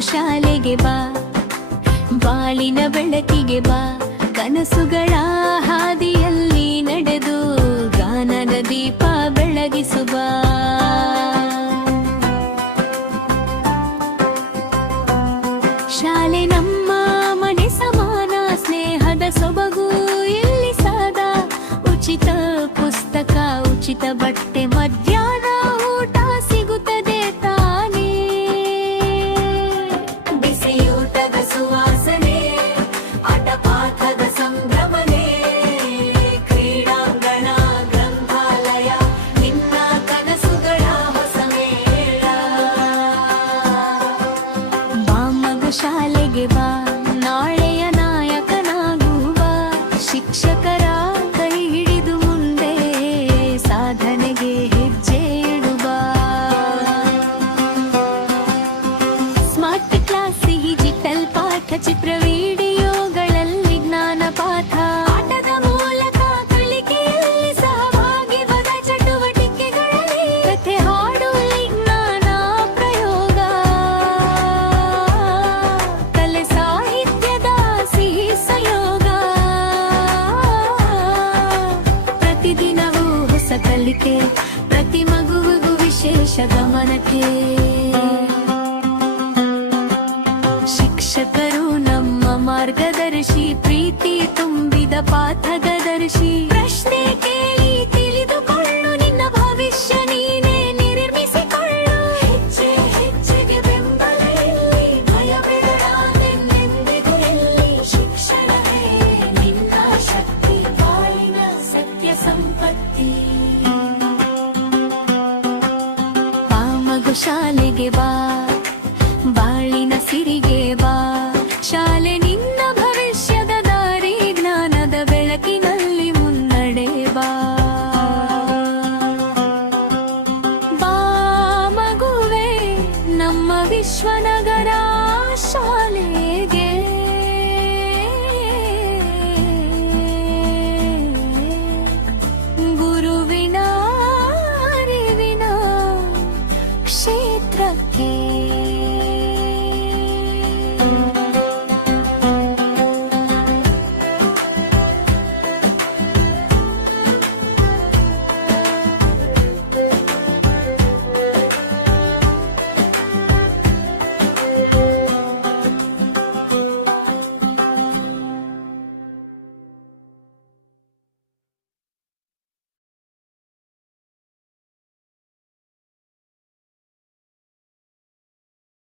ಶಾಲೆಗೆ ಬಾ, ಬಾಳಿನ ಬೆಳಕಿಗೆ ಬಾ, ಕನಸುಗಳ ಹಾದಿಯಲ್ಲಿ ನಡೆದು ಗಾನದ ದೀಪ ಬೆಳಗಿಸುವ. ಶಾಲೆ ನಮ್ಮ ಮನೆ ಸಮಾನ, ಸ್ನೇಹದ ಸೊಬಗು ಇಲ್ಲಿ ಸಾದ. ಉಚಿತ ಪುಸ್ತಕ, ಉಚಿತ ಬಟ್ಟೆ, ಮಧ್ಯಾಹ್ನ ಊಟ ಸಿಗುತ್ತದೆ ತಾನೇ. ಬಿಸಿಯೂಟದ ಸುವಾಸನೆ, ಆಟಪಾಠದ ಸಂಭ್ರಮನೆ, ಕ್ರೀಡಾಂಗಣ, ಗ್ರಂಥಾಲಯ, ನಿನ್ನ ಕನಸುಗಳ ಹೊಸ ಮೇಳ. ಬಾ ಮಗ ಶಾಲೆಗೆ ಬಾ, ನಾಳೆಯ ನಾಯಕನಾಗುವ. ಶಿಕ್ಷಕರ ಕೈ ಹಿಡಿದು ಮುಂದೆ ಸಾಧನೆಗೆ ಹೆಜ್ಜೆ ಇಡುವ. ಸ್ಮಾರ್ಟ್ ಕ್ಲಾಸ್, ಡಿಜಿಟಲ್ ಪಾಠ, ಚಿತ್ರ ವಿಡಿಯೋಗಳಲ್ಲಿ ಜ್ಞಾನ ಪಾಠ. ಆಟದ ಮೂಲಕ ಕಲಿಕೆಯಲ್ಲಿ ಸಹಭಾಗಿತ್ವದ ಚಟುವಟಿಕೆಗಳಲ್ಲಿ ಕಥೆ, ಹಾಡು, ವಿಜ್ಞಾನ ಪ್ರಯೋಗ, ಕಲೆ ಸಾಹಿತ್ಯದ ಸಿಹಿ ಸಂಯೋಗ. ಪ್ರತಿದಿನವೂ ಹೊಸ ಕಲಿಕೆ, ಪ್ರತಿ ಮಗುವಿಗೂ ವಿಶೇಷ ಗಮನಕ್ಕೆ. ಶಿಕ್ಷಕರು ನಮ್ಮ ಮಾರ್ಗದರ್ಶಿ, ಪ್ರೀತಿ ತುಂಬಿದ ಪಾಠದ